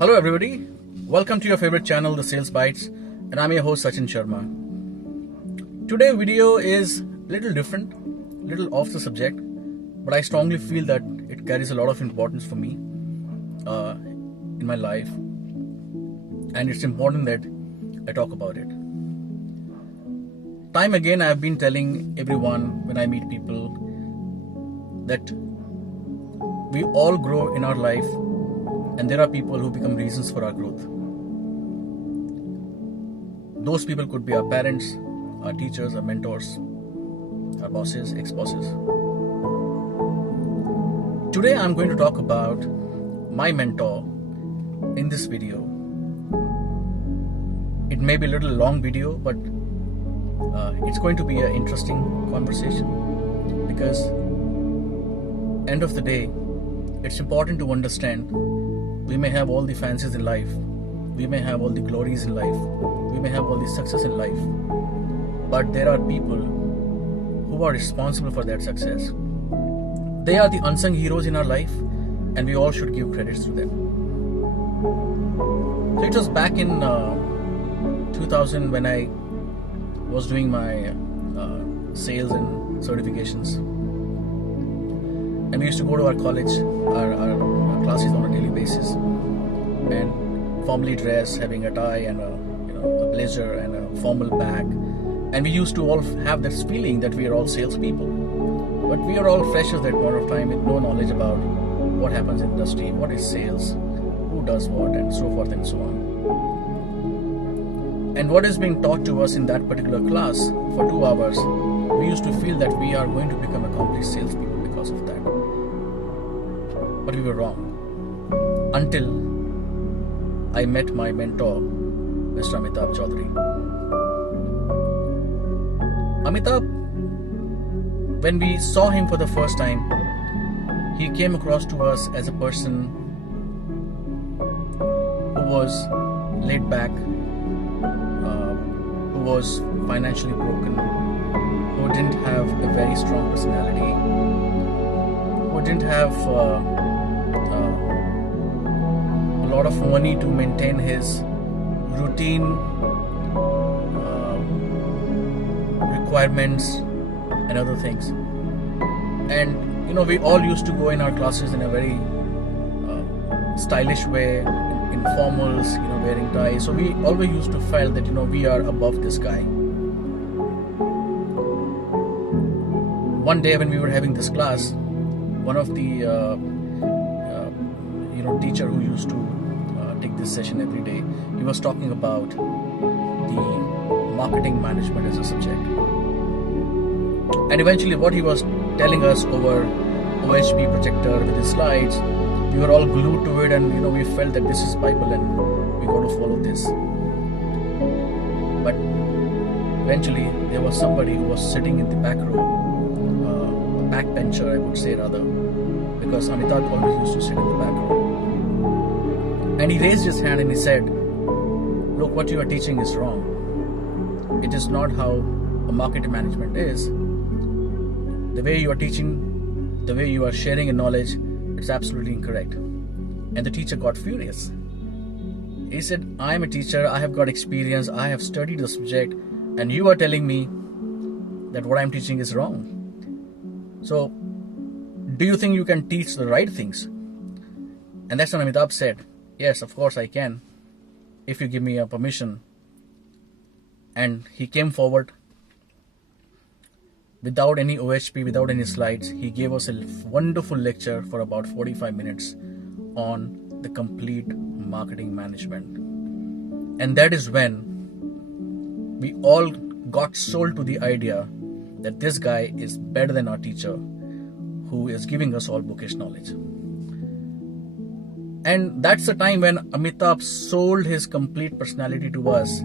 Hello everybody, welcome to your favorite channel, The Sales Bites, and I'm your host Sachin Sharma. Today's video is a little different, little off the subject, but I strongly feel that it carries a lot of importance for me in my life, and it's important that I talk about it. Time again I've been telling everyone when I meet people that we all grow in our life, and there are people who become reasons for our growth. Those people could be our parents, our teachers, our mentors, our bosses, ex-bosses. Today I'm going to talk about my mentor in this video. It may be a little long video, but it's going to be an interesting conversation, because end of the day, it's important to understand we may have all the fancies in life, we may have all the glories in life, we may have all the success in life, but there are people who are responsible for that success. They are the unsung heroes in our life, and we all should give credits to them. So it was back in 2000 when I was doing my sales and certifications, and we used to go to our college, our classes on a daily basis, and formally dress, having a tie and a blazer and a formal bag, and we used to all have this feeling that we are all salespeople, but we are all fresh at that point of time with no knowledge about what happens in industry, what is sales, who does what, and so forth and so on. And what is being taught to us in that particular class for 2 hours, we used to feel that we are going to become accomplished salespeople because of that. But we were wrong. Until I met my mentor, Mr. Amitabh Chaudhary. Amitabh, when we saw him for the first time, he came across to us as a person who was laid back, who was financially broken, who didn't have a very strong personality, who didn't have a lot of money to maintain his routine requirements and other things. And we all used to go in our classes in a very stylish way, in formals, wearing ties. So we always used to feel that we are above this guy. One day when we were having this class, one of the teacher who used to take this session every day, he was talking about the marketing management as a subject. And eventually what he was telling us over OHP projector with his slides, we were all glued to it, and we felt that this is Bible and we got to follow this. But eventually there was somebody who was sitting in the back row, a backbencher I would say rather, because Amitabh always used to sit in the back row. And he raised his hand and he said, "Look, what you are teaching is wrong. It is not how a marketing management is. The way you are teaching, the way you are sharing your knowledge, it's absolutely incorrect." And the teacher got furious. He said, "I am a teacher, I have got experience, I have studied the subject, and you are telling me that what I am teaching is wrong. So, do you think you can teach the right things?" And that's when Amitabh said, "Yes, of course I can, if you give me a permission." And he came forward without any OHP, without any slides. He gave us a wonderful lecture for about 45 minutes on the complete marketing management. And that is when we all got sold to the idea that this guy is better than our teacher, who is giving us all bookish knowledge. And that's the time when Amitabh sold his complete personality to us,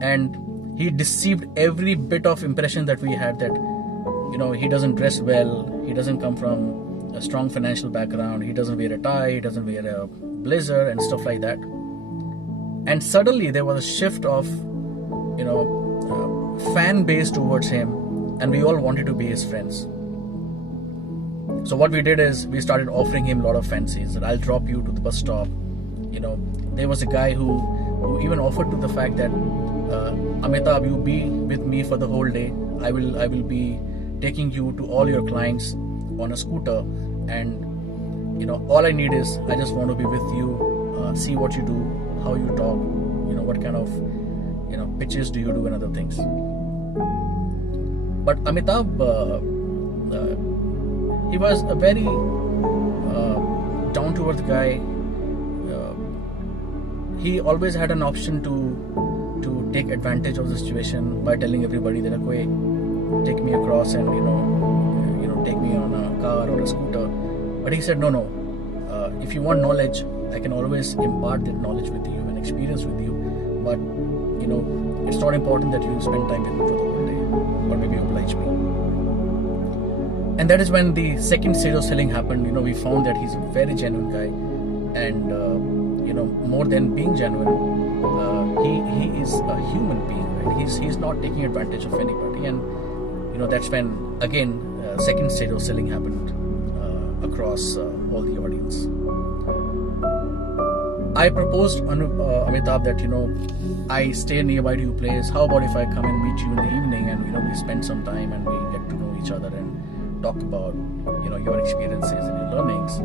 and he deceived every bit of impression that we had that he doesn't dress well, he doesn't come from a strong financial background, he doesn't wear a tie, he doesn't wear a blazer and stuff like that. And suddenly there was a shift of fan base towards him, and we all wanted to be his friends. So what we did is we started offering him a lot of fancies, that I'll drop you to the bus stop, there was a guy who even offered to the fact that Amitabh, you be with me for the whole day. I will be taking you to all your clients on a scooter, and all I need is I just want to be with you, see what you do, how you talk, what kind of pitches do you do and other things. But Amitabh, he was a very down to earth guy. He always had an option to take advantage of the situation by telling everybody that, okay, take me across and take me on a car or a scooter. But he said, no. If you want knowledge, I can always impart that knowledge with you and experience with you. But it's not important that you spend time with me for the whole day, or maybe oblige me. And that is when the second stage of selling happened. We found that he's a very genuine guy, and more than being genuine, he is a human being, right? He's not taking advantage of anybody, and that's when again second stage of selling happened across all the audience. I proposed Amitabh that I stay nearby to your place. How about if I come and meet you in the evening, and we spend some time and we get to know each other and talk about your experiences and your learnings.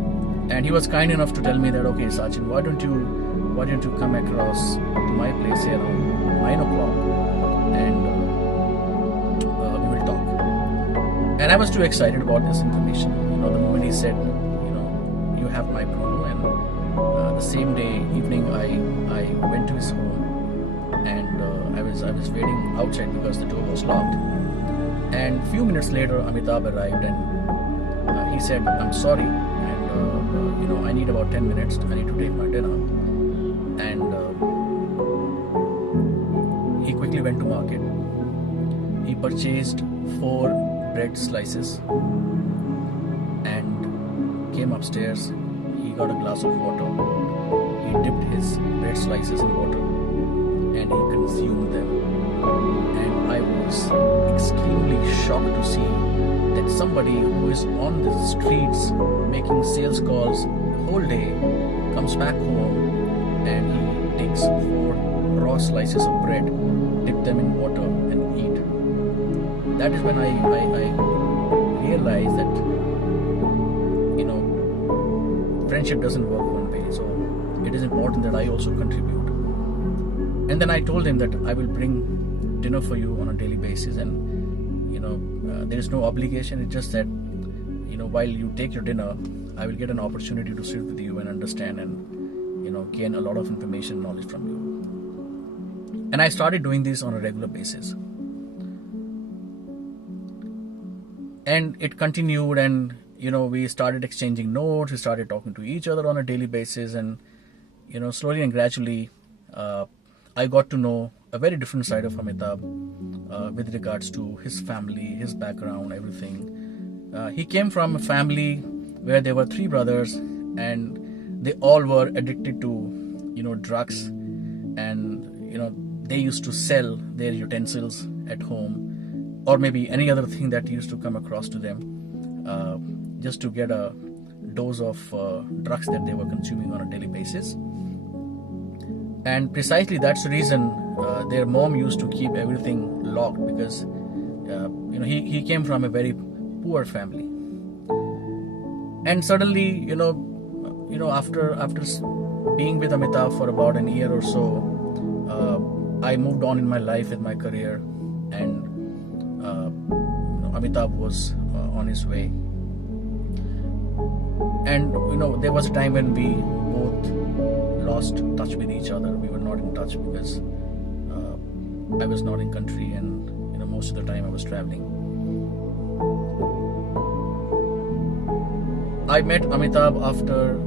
And he was kind enough to tell me that, okay, Sachin, why don't you come across to my place here around 9 o'clock, and we will talk. And I was too excited about this information. The moment he said, you have my approval, and the same day evening I went to his home, and I was waiting outside because the door was locked. And a few minutes later, Amitabh arrived, and he said, I'm sorry, and I need about 10 minutes. I need to take my dinner. And he quickly went to market. He purchased 4 bread slices and came upstairs. He got a glass of water. He dipped his bread slices in water and he consumed them. And I was extremely shocked to see that somebody who is on the streets making sales calls the whole day comes back home and he takes 4 raw slices of bread, dip them in water and eat. That is when I realized that friendship doesn't work one way, so it is important that I also contribute. And then I told him that I will bring dinner for you on a daily basis, and there is no obligation. It's just that while you take your dinner, I will get an opportunity to sit with you and understand and gain a lot of information, knowledge from you. And I started doing this on a regular basis, and it continued, and we started exchanging notes. We started talking to each other on a daily basis, and slowly and gradually I got to know a very different side of Amitabh with regards to his family, his background, everything. He came from a family where there were 3 brothers, and they all were addicted to drugs, and they used to sell their utensils at home, or maybe any other thing that used to come across to them, just to get a dose of drugs that they were consuming on a daily basis. And precisely that's the reason their mom used to keep everything locked, because he came from a very poor family. And suddenly after being with Amitabh for about a year or so, I moved on in my life with my career, and Amitabh was on his way. And there was a time when we both lost touch with each other. We were not in touch because I was not in country, and most of the time I was traveling. I met Amitabh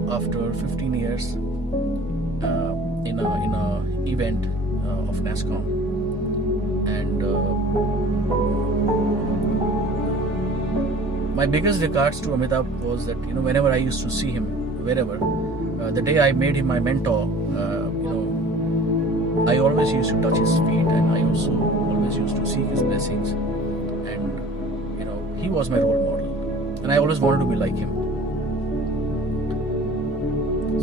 after 15 years in a event of NASCOM, and my biggest regards to Amitabh was that whenever I used to see him, wherever, the day I made him my mentor, I always used to touch his feet, and I also always used to seek his blessings, and he was my role model, and I always wanted to be like him.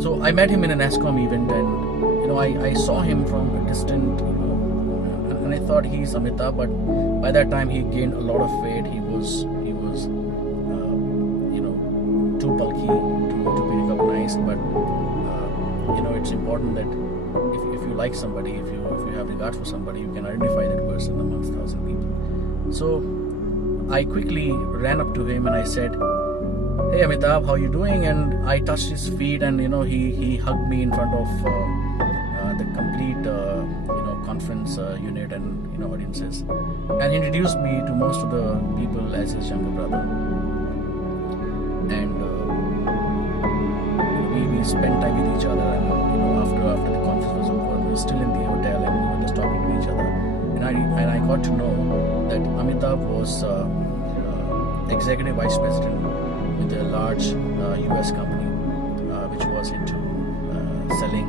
So I met him in an ASCOM event, and I saw him from a distant, and I thought he's Amitabh, but by that time he gained a lot of weight. He was too bulky to be recognized. But it's important that if you like somebody, if you have regard for somebody, you can identify that person amongst 1,000 people. So I quickly ran up to him and I said, "Hey Amitabh, how you doing?" And I touched his feet, and he hugged me in front of the complete conference unit and audiences, and he introduced me to most of the people as his younger brother. And we spent time with each other, and after the conference was over, we were still in the hotel and we were just talking to each other, and I got to know that Amitabh was executive vice president with a large US company which was into selling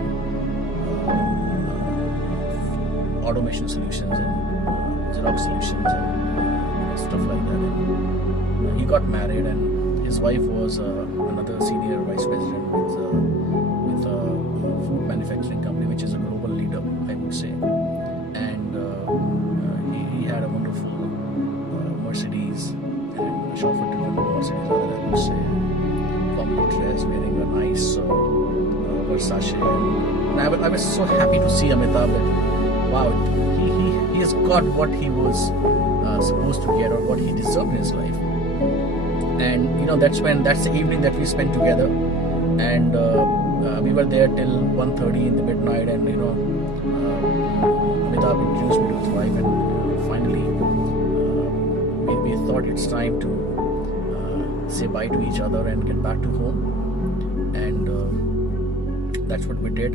automation solutions and Xerox solutions and stuff like that. And he got married, and his wife was another senior vice president with a food manufacturing company, which is a global leader, I would say. And he had a wonderful Mercedes, and a chauffeur-driven Mercedes, rather, I would say, formally dressed, wearing a nice Versace. And I was so happy to see Amitabh that, wow, he has got what he was supposed to get, or what he deserved in his life. And that's the evening that we spent together, and we were there till 1:30 in the midnight, and Amitabh introduced me to his wife, and finally we thought it's time to say bye to each other and get back to home, and that's what we did.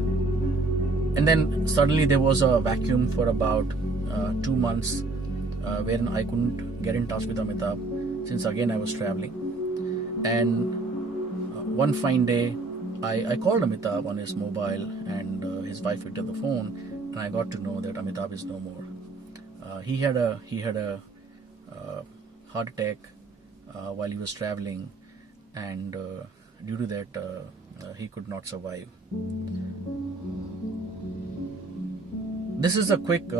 And then suddenly there was a vacuum for about 2 months wherein I couldn't get in touch with Amitabh, since again I was traveling. And one fine day I called Amitabh on his mobile, and his wife picked up the phone, and I got to know that Amitabh is no more. He had a heart attack while he was traveling, and due to that he could not survive. This is a quick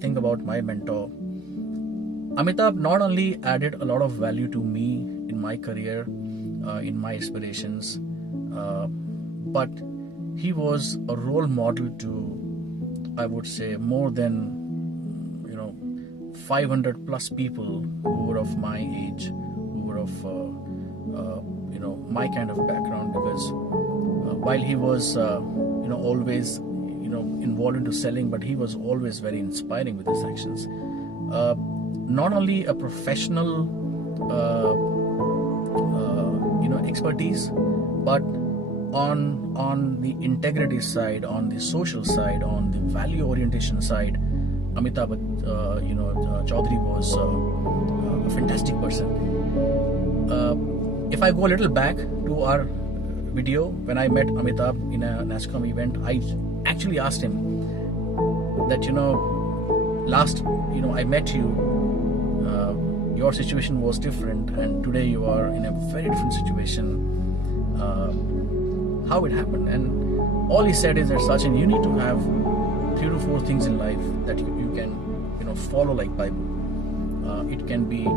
thing about my mentor. Amitabh not only added a lot of value to me in my career, in my aspirations, but he was a role model to, I would say, more than 500 plus people who were of my age, who were of my kind of background. Because while he was always involved into selling, but he was always very inspiring with his actions. Not only a professional expertise, but on the integrity side, on the social side, on the value orientation side, Amitabh Chaudhary was a fantastic person. If I go a little back to our video, when I met Amitabh in a NASCOM event, I actually asked him that last I met you, your situation was different, and today you are in a very different situation. How it happened? And all he said is that, Sachin, you need to have 3 to 4 things in life that you can follow like Bible. It can be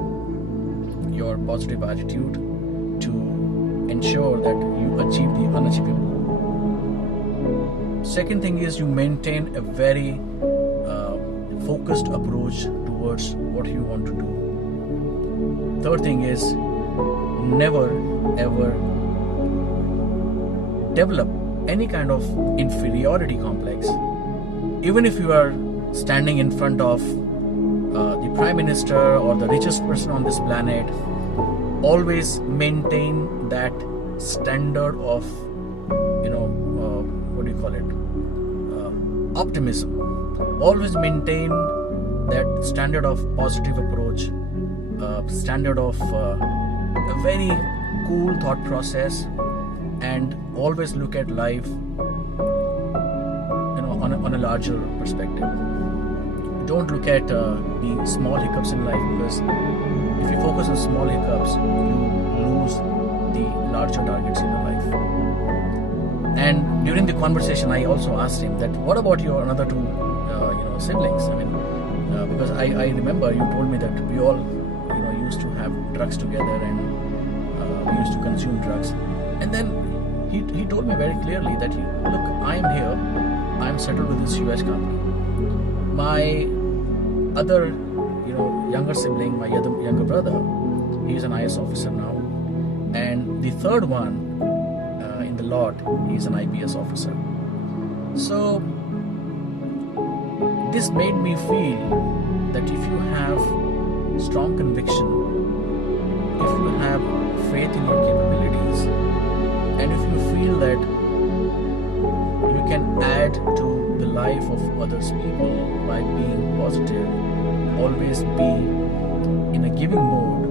your positive attitude to ensure that you achieve the unachievable. Second thing is, you maintain a very focused approach towards what you want to do. Third thing is, never ever develop any kind of inferiority complex. Even if you are standing in front of the Prime Minister or the richest person on this planet, always maintain that standard of optimism. Always maintain that standard of positive approach, standard of a very cool thought process, and always look at life on a larger perspective. Don't look at the small hiccups in life, because if you focus on small hiccups, you lose the larger targets in your life. And during the conversation, I also asked him that, what about your another two, siblings? I mean, because I remember you told me that we all, used to have drugs together, and we used to consume drugs. And then he told me very clearly that, look, I am here, I am settled with this US company. My other, younger sibling, my younger brother, he is an IS officer now, and the third one in the lot, he is an IPS officer. So this made me feel that if you have strong conviction, if you have faith in your capabilities, and if you feel that you can add to the life of others people by being positive, always be in a giving mode,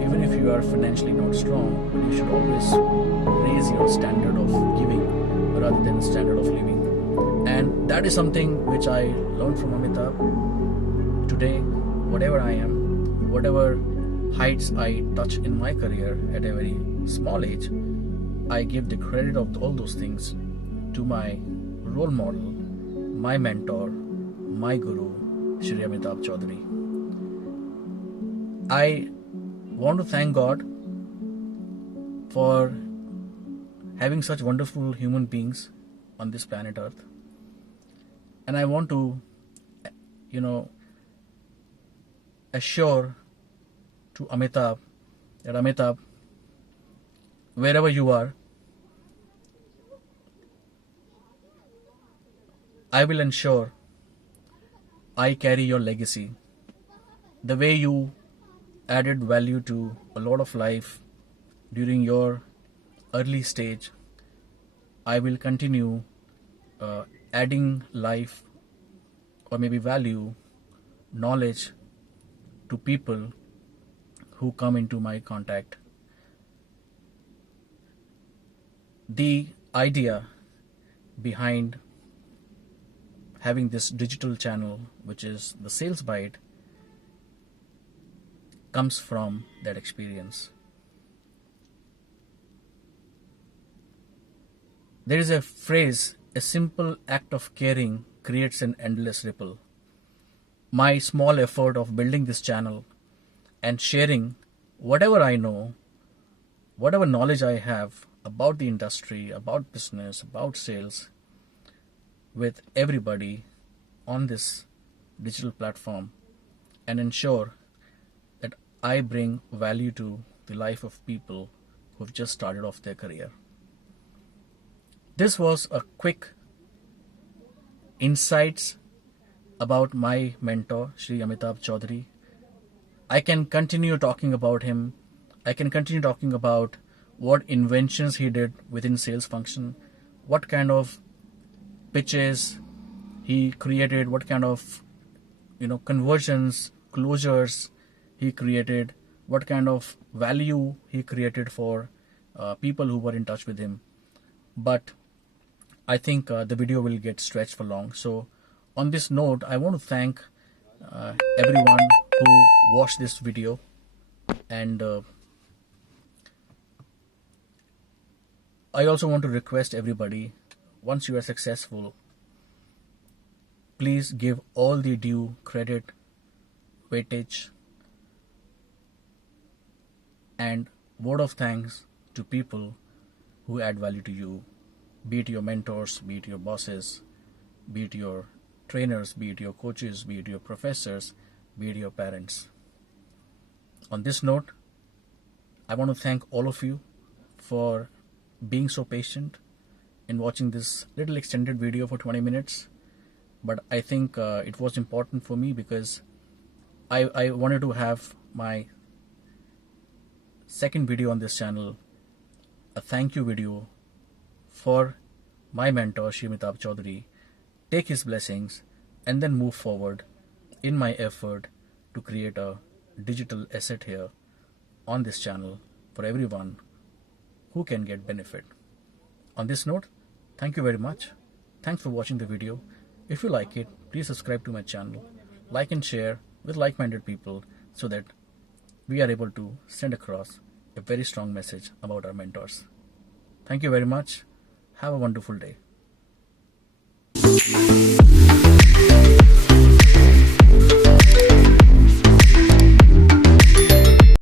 even if you are financially not strong, but you should always raise your standard of giving rather than standard of living. And that is something which I learned from Amitabh. Today, whatever I am, whatever heights I touch in my career at a very small age, I give the credit of all those things to my role model, my mentor, my guru, Shri Amitabh Chaudhary. I want to thank God for having such wonderful human beings on this planet Earth. And I want to, assure to Amitabh that, Amitabh, wherever you are, I will ensure I carry your legacy. The way you added value to a lot of life during your early stage, I will continue adding life, or maybe value, knowledge to people who come into my contact. The idea behind having this digital channel, which is the Sales Bite, comes from that experience. There is a phrase, a simple act of caring creates an endless ripple. My small effort of building this channel and sharing whatever I know, whatever knowledge I have about the industry, about business, about sales, with everybody on this digital platform, and ensure that I bring value to the life of people who have just started off their career. This was a quick insights about my mentor, Shri Amitabh Chaudhary. I can continue talking about him. I can continue talking about what inventions he did within sales function, what kind of pitches he created, what kind of conversions, closures he created, what kind of value he created for people who were in touch with him. But I think the video will get stretched for long. So on this note, I want to thank everyone who watched this video, and I also want to request everybody, once you are successful, please give all the due credit, weightage, and word of thanks to people who add value to you, be it your mentors, be it your bosses, be it your trainers, be it your coaches, be it your professors, be it your parents. On this note, I want to thank all of you for being so patient in watching this little extended video for 20 minutes. But I think it was important for me because I wanted to have my second video on this channel, a thank you video for my mentor, Shri Amitabh Chaudhary, take his blessings, and then move forward in my effort to create a digital asset here on this channel for everyone who can get benefit. On this note, thank you very much. Thanks for watching the video. If you like it, please subscribe to my channel, like and share with like-minded people so that we are able to send across a very strong message about our mentors. Thank you very much. Have a wonderful day.